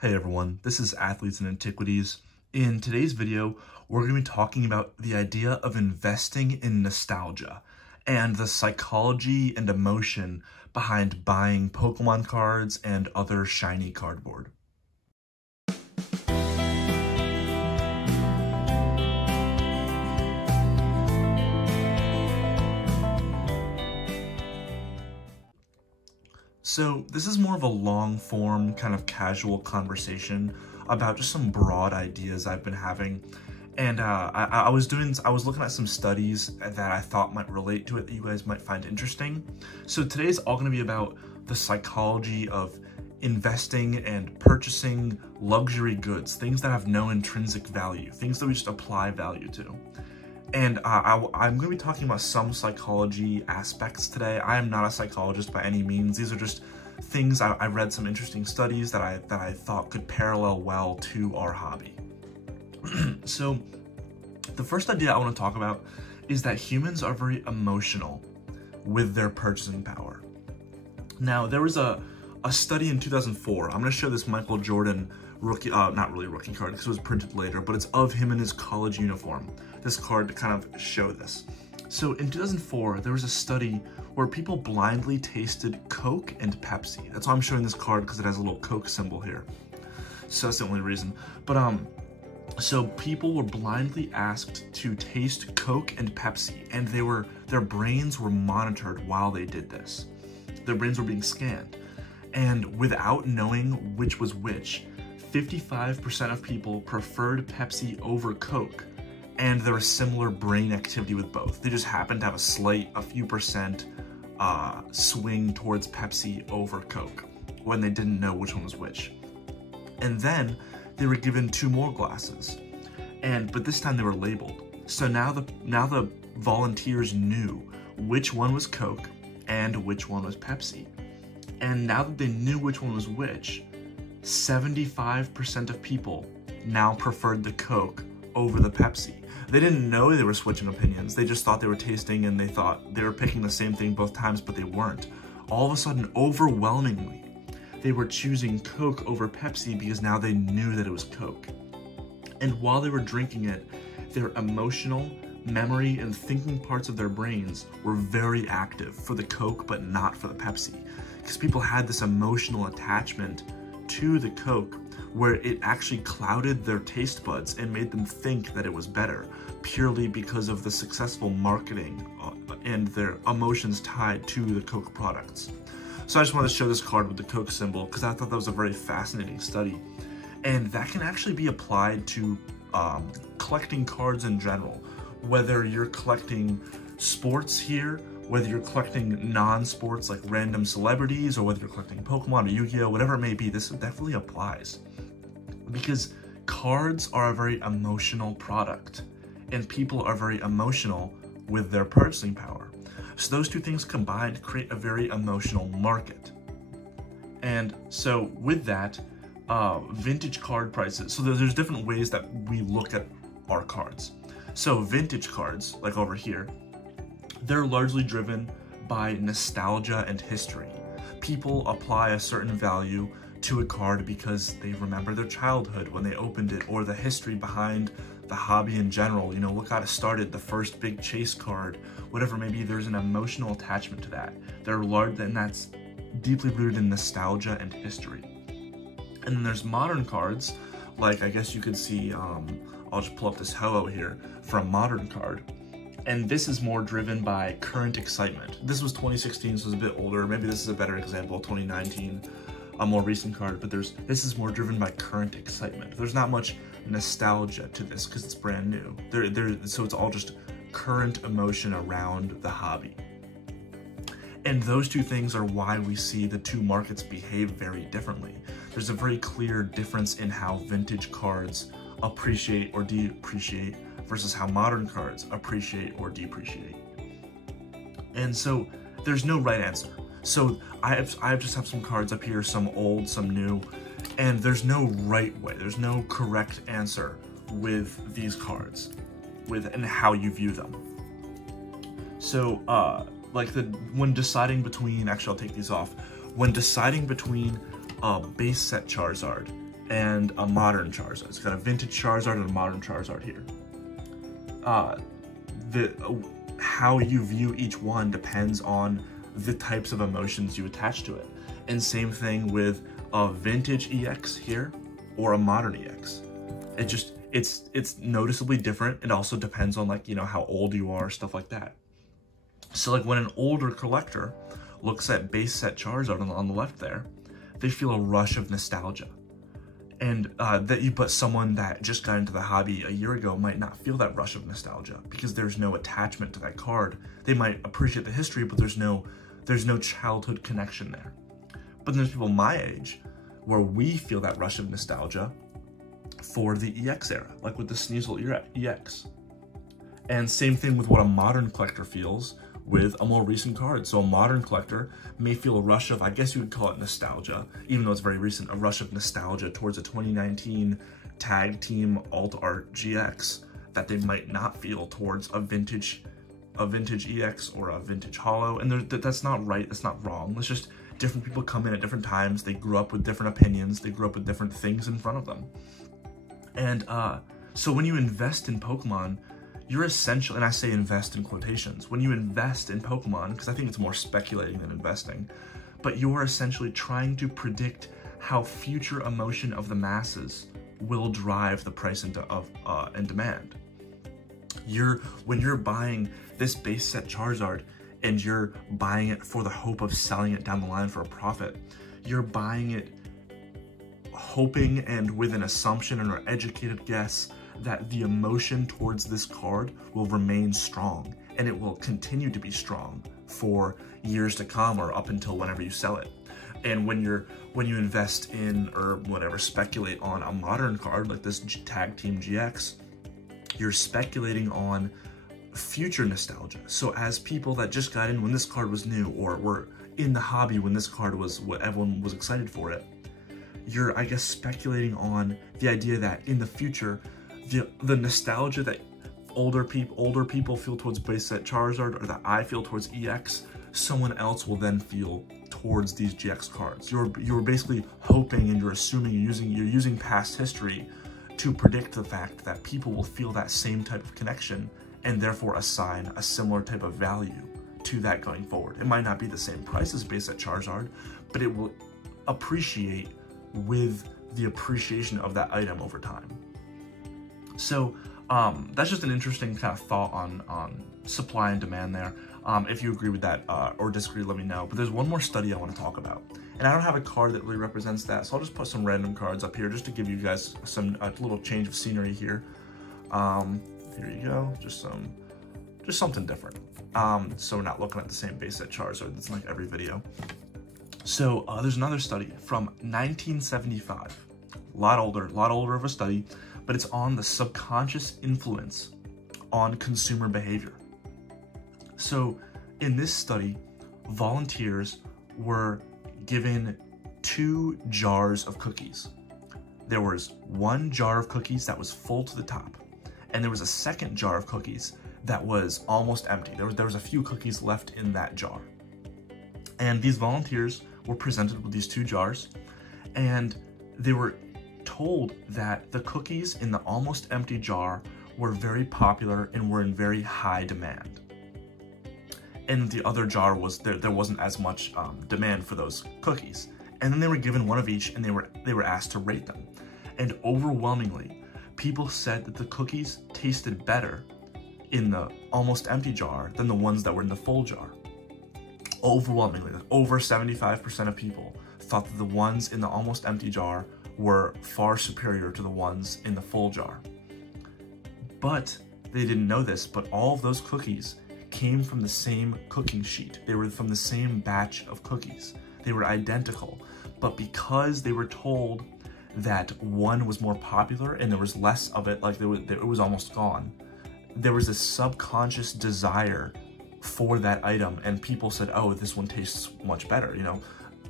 Hey everyone, this is Athletes and Antiquities. In today's video, we're going to be talking about the idea of investing in nostalgia and the psychology and emotion behind buying Pokemon cards and other shiny cardboard. So this is more of a long form, kind of casual conversation about just some broad ideas I've been having. And I was looking at some studies that I thought might relate to it that you guys might find interesting. So today's all gonna be about the psychology of investing and purchasing luxury goods, things that have no intrinsic value, things that we just apply value to. And I'm going to be talking about some psychology aspects today. I am not a psychologist by any means. These are just things I read some interesting studies that I thought could parallel well to our hobby. So the first idea I want to talk about is that humans are very emotional with their purchasing power. Now, there was a study in 2004. I'm going to show this Michael Jordan rookie, not really rookie card because it was printed later, but it's of him in his college uniform. This card to kind of show this. So in 2004, there was a study where people blindly tasted Coke and Pepsi. That's why I'm showing this card, because it has a little Coke symbol here. So that's the only reason. But so people were blindly asked to taste Coke and Pepsi, and their brains were monitored while they did this. Their brains were being scanned. And without knowing which was which, 55% of people preferred Pepsi over Coke, and there was similar brain activity with both. They just happened to have a few percent swing towards Pepsi over Coke when they didn't know which one was which. And then they were given 2 more glasses, but this time they were labeled. So now the volunteers knew which one was Coke and which one was Pepsi. And now that they knew which one was which, 75% of people now preferred the Coke over the Pepsi. They didn't know they were switching opinions. They just thought they were tasting and they thought they were picking the same thing both times, but they weren't. All of a sudden, overwhelmingly, they were choosing Coke over Pepsi because now they knew that it was Coke. And while they were drinking it, their emotional, memory, and thinking parts of their brains were very active for the Coke, but not for the Pepsi. Because people had this emotional attachment to the Coke where it actually clouded their taste buds and made them think that it was better, purely because of the successful marketing and their emotions tied to the Coke products. So I just wanted to show this card with the Coke symbol because I thought that was a very fascinating study. And that can actually be applied to collecting cards in general. Whether you're collecting sports here, whether you're collecting non-sports like random celebrities, or whether you're collecting Pokemon or Yu-Gi-Oh, whatever it may be, this definitely applies. Because cards are a very emotional product, and people are very emotional with their purchasing power. So those two things combined create a very emotional market. And so with that, vintage card prices, so there's different ways that we look at our cards. So vintage cards, like over here, they're largely driven by nostalgia and history. People apply a certain value to a card because they remember their childhood when they opened it, or the history behind the hobby in general. You know, what got us started, the first big chase card, whatever it may be, there's an emotional attachment to that. And that's deeply rooted in nostalgia and history. And then there's modern cards, like I guess you could see, I'll just pull up this Ho-Oh here from Modern Card. And this is more driven by current excitement. This was 2016, so it's a bit older. Maybe this is a better example, 2019, a more recent card, but this is more driven by current excitement. There's not much nostalgia to this because it's brand new. So it's all just current emotion around the hobby. And those two things are why we see the two markets behave very differently. There's a very clear difference in how vintage cards appreciate or depreciate versus how modern cards appreciate or depreciate. And so there's no right answer. So I just have some cards up here, some old, some new, and there's no right way. There's no correct answer with these cards, and how you view them. So when deciding between, actually I'll take these off. When deciding between a base set Charizard and a modern Charizard. It's got a vintage Charizard and a modern Charizard here. How you view each one depends on the types of emotions you attach to it. And same thing with a vintage EX here or a modern EX. It's noticeably different. It also depends on, like, you know, how old you are, stuff like that. So like when an older collector looks at base set Charizard on the left there, they feel a rush of nostalgia. And but someone that just got into the hobby a year ago might not feel that rush of nostalgia because there's no attachment to that card. They might appreciate the history, but there's no childhood connection there. But there's people my age where we feel that rush of nostalgia for the EX era, like with the Sneasel EX. And same thing with what a modern collector feels with a more recent card. So a modern collector may feel a rush of, I guess you would call it nostalgia, even though it's very recent, a rush of nostalgia towards a 2019 Tag Team Alt Art GX that they might not feel towards a vintage EX or a vintage Holo. And that's not right, that's not wrong. It's just different people come in at different times. They grew up with different opinions. They grew up with different things in front of them. And so when you invest in Pokemon, you're essentially, and I say invest in quotations, when you invest in Pokemon, because I think it's more speculating than investing, but you're essentially trying to predict how future emotion of the masses will drive the price and demand. When you're buying this base set Charizard and you're buying it for the hope of selling it down the line for a profit, you're buying it hoping and with an assumption and an educated guess that the emotion towards this card will remain strong and it will continue to be strong for years to come or up until whenever you sell it. And when you invest in or whatever, speculate on a modern card like this Tag Team GX, you're speculating on future nostalgia. So as people that just got in when this card was new or were in the hobby when this card was what everyone was excited for it, you're, I guess, speculating on the idea that in the future, the nostalgia that older people feel towards base set Charizard or that I feel towards EX, someone else will then feel towards these GX cards. You're basically hoping and you're assuming you're using past history to predict the fact that people will feel that same type of connection and therefore assign a similar type of value to that going forward. It might not be the same price as base set Charizard, but it will appreciate with the appreciation of that item over time. So that's just an interesting kind of thought on supply and demand there. If you agree with that or disagree, let me know. But there's one more study I want to talk about. And I don't have a card that really represents that, so I'll just put some random cards up here just to give you guys a little change of scenery here. Here you go, just something different. So we're not looking at the same base set Charizard that's in like every video. So there's another study from 1975, a lot older of a study, but it's on the subconscious influence on consumer behavior. So in this study, volunteers were given 2 jars of cookies. There was one jar of cookies that was full to the top, and there was a second jar of cookies that was almost empty. There was a few cookies left in that jar. And these volunteers were presented with these 2 jars, and they were told that the cookies in the almost empty jar were very popular and were in very high demand. And the other jar was there wasn't as much demand for those cookies. And then they were given one of each, and they were asked to rate them. And overwhelmingly, people said that the cookies tasted better in the almost empty jar than the ones that were in the full jar. Overwhelmingly, over 75% of people thought that the ones in the almost empty jar were far superior to the ones in the full jar. But they didn't know this, but all of those cookies came from the same cooking sheet. They were from the same batch of cookies. They were identical, but because they were told that one was more popular and there was less of it, like it was almost gone, there was a subconscious desire for that item, and people said, oh, this one tastes much better. You know,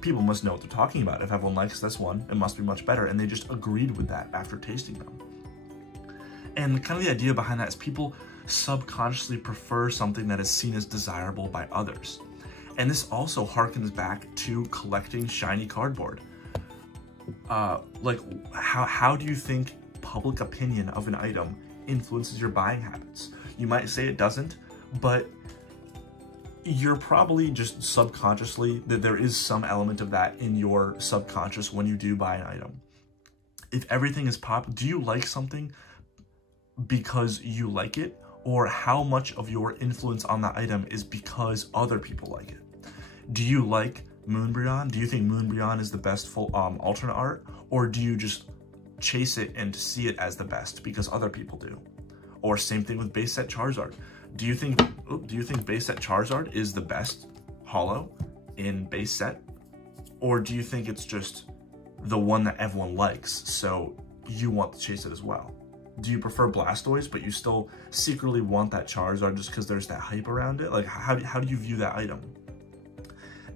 people must know what they're talking about. If everyone likes this one, it must be much better. And they just agreed with that after tasting them. And kind of the idea behind that is people subconsciously prefer something that is seen as desirable by others. And this also harkens back to collecting shiny cardboard. like, how do you think public opinion of an item influences your buying habits? You might say it doesn't, but you're probably just subconsciously, that there is some element of that in your subconscious when you do buy an item. If everything is do you like something because you like it, or how much of your influence on that item is because other people like it? Do you like Moonbryon? Do you think Moonbryon is the best full alternate art, or do you just chase it and see it as the best because other people do? Or same thing with base set Charizard. Do you think base set Charizard is the best holo in base set, or do you think it's just the one that everyone likes, so you want to chase it as well? Do you prefer Blastoise, but you still secretly want that Charizard just because there's that hype around it? Like, how do you view that item?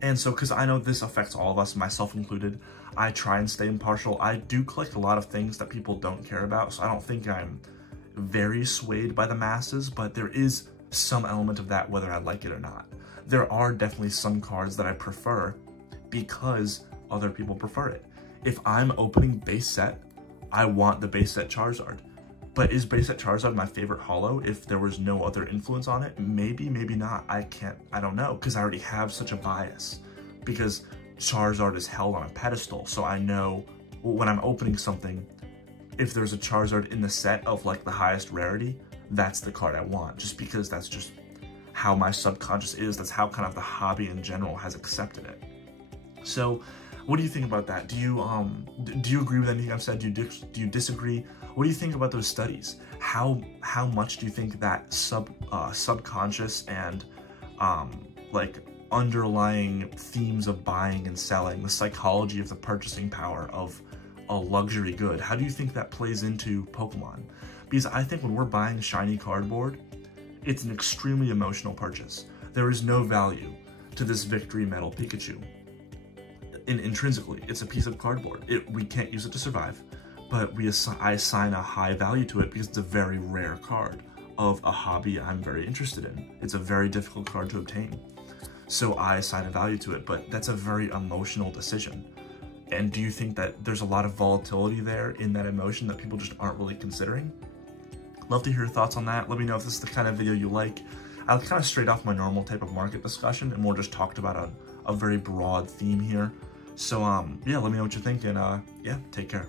And so, because I know this affects all of us, myself included, I try and stay impartial. I do collect a lot of things that people don't care about, so I don't think I'm very swayed by the masses, but there is some element of that whether I like it or not. There are definitely some cards that I prefer because other people prefer it. If I'm opening base set, I want the base set Charizard. But is base set Charizard my favorite holo if there was no other influence on it? Maybe, maybe not. I don't know, because I already have such a bias. Because Charizard is held on a pedestal, so I know when I'm opening something, if there's a Charizard in the set of like the highest rarity, that's the card I want, just because that's just how my subconscious is. That's how kind of the hobby in general has accepted it. So what do you think about that? Do you agree with anything I've said? Do you disagree? What do you think about those studies? How much do you think that subconscious and like underlying themes of buying and selling, the psychology of the purchasing power of a luxury good, how do you think that plays into Pokemon? Because I think when we're buying shiny cardboard, it's an extremely emotional purchase. There is no value to this Victory Metal Pikachu. Intrinsically, it's a piece of cardboard. We can't use it to survive, but I assign a high value to it because it's a very rare card of a hobby I'm very interested in. It's a very difficult card to obtain. So I assign a value to it, but that's a very emotional decision. And do you think that there's a lot of volatility there in that emotion that people just aren't really considering? Love to hear your thoughts on that. Let me know if this is the kind of video you like. I kind of strayed off my normal type of market discussion and more just talked about a very broad theme here. So yeah, let me know what you think, and yeah, take care.